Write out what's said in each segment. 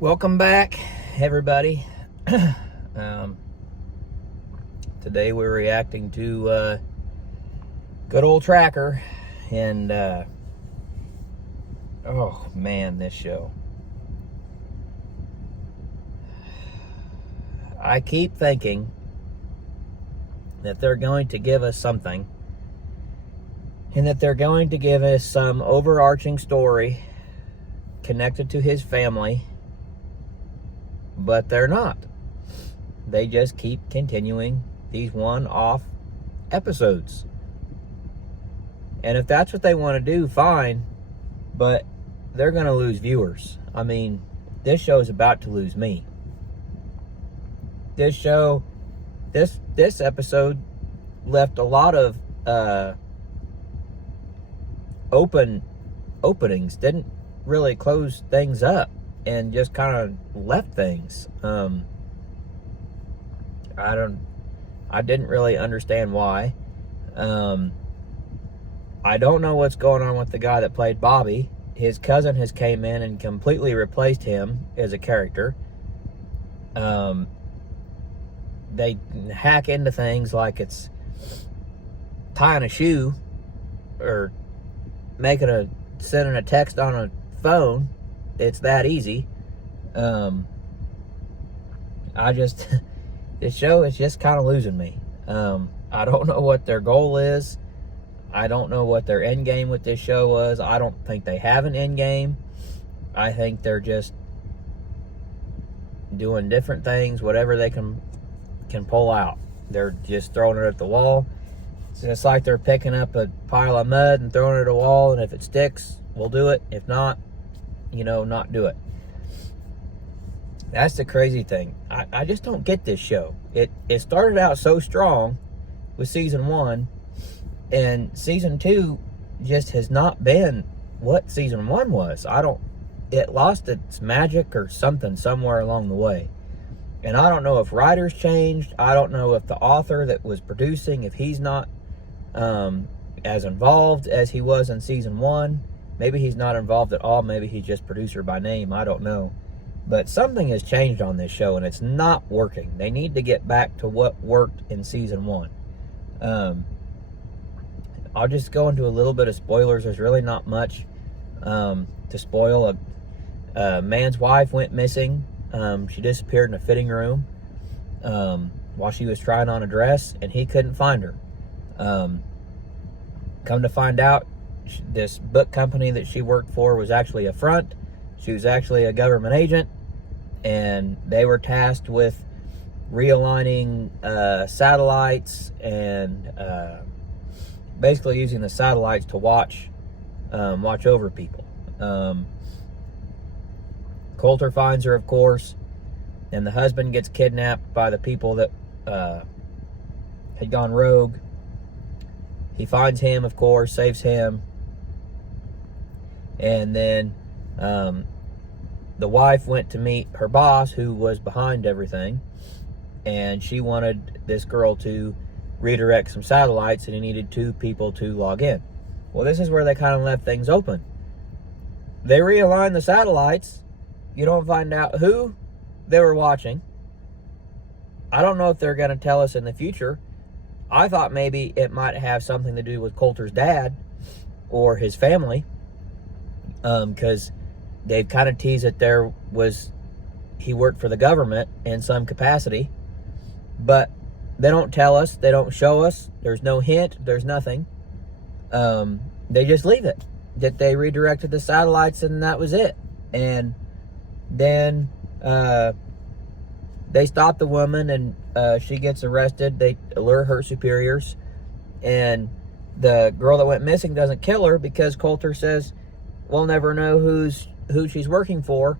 Welcome back, everybody. um, Today we're reacting to good old Tracker, and oh man, this show. I keep thinking that they're going to give us something, and that they're going to give us some overarching story connected to his family. But they're not. They just keep continuing these one-off episodes. And if that's what they want to do, fine. But they're going to lose viewers. I mean, this show is about to lose me. This episode left a lot of openings. Didn't really close things up. And just kind of left things. I didn't really understand why. I don't know what's going on with the guy that played Bobby. His cousin has came in and completely replaced him as a character. They hack into things like it's tying a shoe or sending a text on a phone. It's that easy. This show is just kind of losing me. I don't know what their goal is. I don't know what their end game with this show was. I don't think they have an end game. I think they're just doing different things, whatever they can pull out. They're just throwing it at the wall. It's just like they're picking up a pile of mud and throwing it at a wall, and if it sticks, we'll do it. If not, not do it. That's the crazy thing. I just don't get this show. It started out so strong with season 1, and season 2 just has not been what season 1 was. It lost its magic or something somewhere along the way. And I don't know if writers changed. I don't know if the author that was producing, if he's not as involved as he was in season 1. Maybe he's not involved at all. Maybe he's just producer by name. I don't know. But something has changed on this show, and it's not working. They need to get back to what worked in season 1. I'll just go into a little bit of spoilers. There's really not much to spoil. A man's wife went missing. She disappeared in a fitting room while she was trying on a dress, and he couldn't find her. Come to find out, this book company that she worked for was actually a front. She was actually a government agent, and they were tasked with realigning satellites and basically using the satellites to watch over people. Coulter finds her, of course, and the husband gets kidnapped by the people that had gone rogue. He finds him, of course, saves him. And then the wife went to meet her boss, who was behind everything, and she wanted this girl to redirect some satellites, and he needed 2 people to log in. Well, this is where they kind of left things open. They realigned the satellites. You don't find out who they were watching. I don't know if they're going to tell us in the future. I thought maybe it might have something to do with Coulter's dad or his family. Because they've kind of teased that he worked for the government in some capacity, but they don't tell us, they don't show us, there's no hint, there's nothing. They just leave it, that they redirected the satellites and that was it. And then they stop the woman, and she gets arrested. They lure her superiors, and the girl that went missing doesn't kill her because Coulter says, we'll never know who she's working for.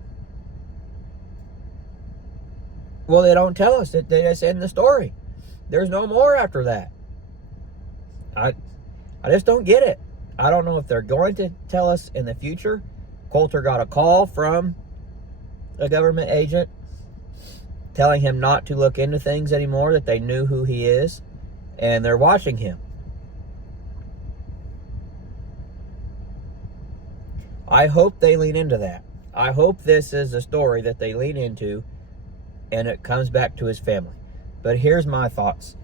Well, they don't tell us. They just end the story. There's no more after that. I just don't get it. I don't know if they're going to tell us in the future. Coulter got a call from a government agent telling him not to look into things anymore, that they knew who he is, and they're watching him. I hope they lean into that. I hope this is a story that they lean into and it comes back to his family. But here's my thoughts.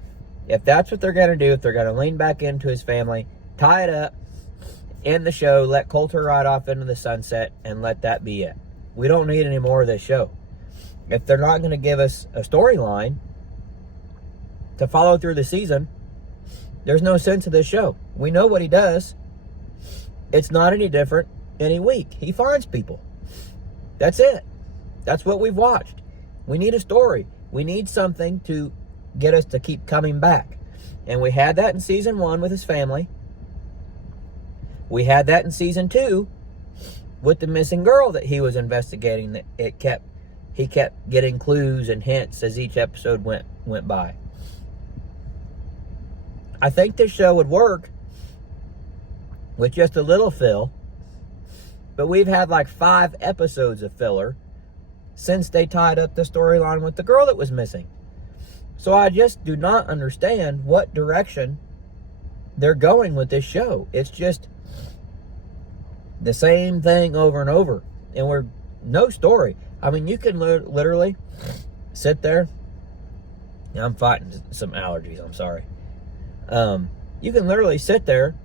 If that's what they're going to do, if they're going to lean back into his family, tie it up, end the show, let Coulter ride off into the sunset, and let that be it. We don't need any more of this show. If they're not going to give us a storyline to follow through the season, there's no sense of this show. We know what he does. It's not any different any week. He finds people. That's it. That's what we've watched. We need a story. We need something to get us to keep coming back. And we had that in season 1 with his family. We had that in season 2 with the missing girl that he was investigating. That he kept getting clues and hints as each episode went by. I think this show would work with just a little fill, but we've had like 5 episodes of filler since they tied up the storyline with the girl that was missing. So I just do not understand what direction they're going with this show. It's just the same thing over and over, and we're no story. I mean, you can literally sit there. I'm fighting some allergies. I'm sorry. You can literally sit there,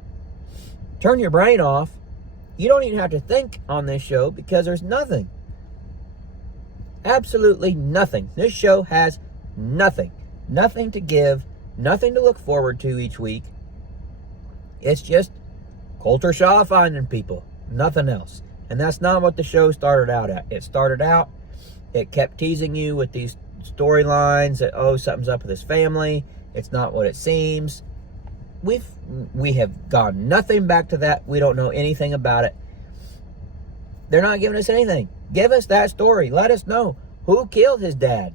turn your brain off. You don't even have to think on this show because there's nothing. Absolutely nothing. This show has nothing. Nothing to give. Nothing to look forward to each week. It's just Coulter Shaw finding people. Nothing else. And that's not what the show started out at. It started out, it kept teasing you with these storylines that, oh, something's up with his family. It's not what it seems. We have gone nothing back to that. We don't know anything about it. They're not giving us anything. Give us that story. Let us know who killed his dad.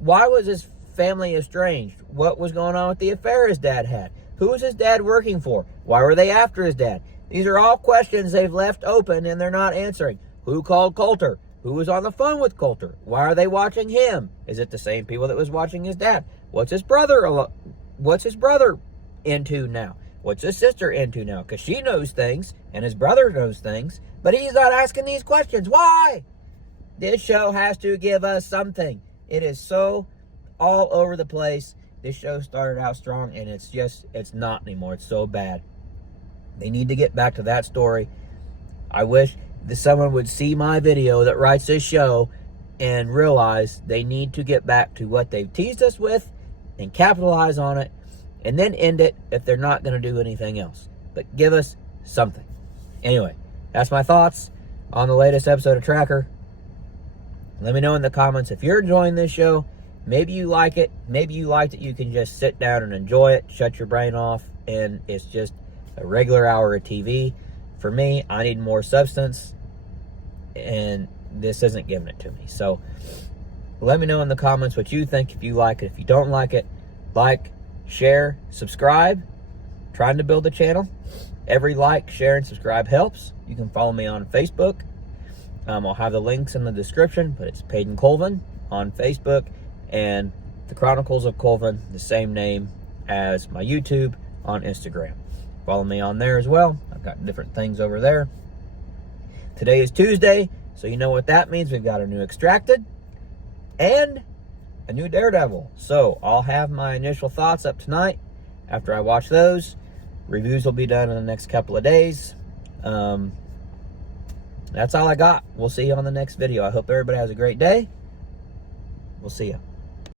Why was his family estranged? What was going on with the affair his dad had? Who was his dad working for? Why were they after his dad? These are all questions they've left open and they're not answering. Who called Coulter? Who was on the phone with Coulter? Why are they watching him? Is it the same people that was watching his dad? What's his brother into now? What's his sister into now? Because she knows things and his brother knows things, but he's not asking these questions. Why? This show has to give us something. It is so all over the place. This show started out strong and it's not anymore. It's so bad. They need to get back to that story. I wish that someone would see my video that writes this show and realize they need to get back to what they've teased us with and capitalize on it and then end it if they're not going to do anything else. But give us something. Anyway, that's my thoughts on the latest episode of Tracker. Let me know in the comments if you're enjoying this show. Maybe you like it. Maybe you like that you can just sit down and enjoy it, shut your brain off, and it's just a regular hour of TV. For me, I need more substance, and this isn't giving it to me. So let me know in the comments what you think, if you like it. If you don't like it, like, share, subscribe. Trying to build a channel. Every like, share, and subscribe helps. You can follow me on Facebook. I'll have the links in the description, but it's Payton Colvin on Facebook, and The Chronicles of Colvin, the same name as my YouTube on Instagram. Follow me on there as well. I've got different things over there. Today is Tuesday, so you know what that means. We've got a new Extracted and a new Daredevil. So I'll have my initial thoughts up tonight. After I watch those, reviews will be done in the next couple of days. That's all I got. We'll see you on the next video. I hope everybody has a great day. We'll see you.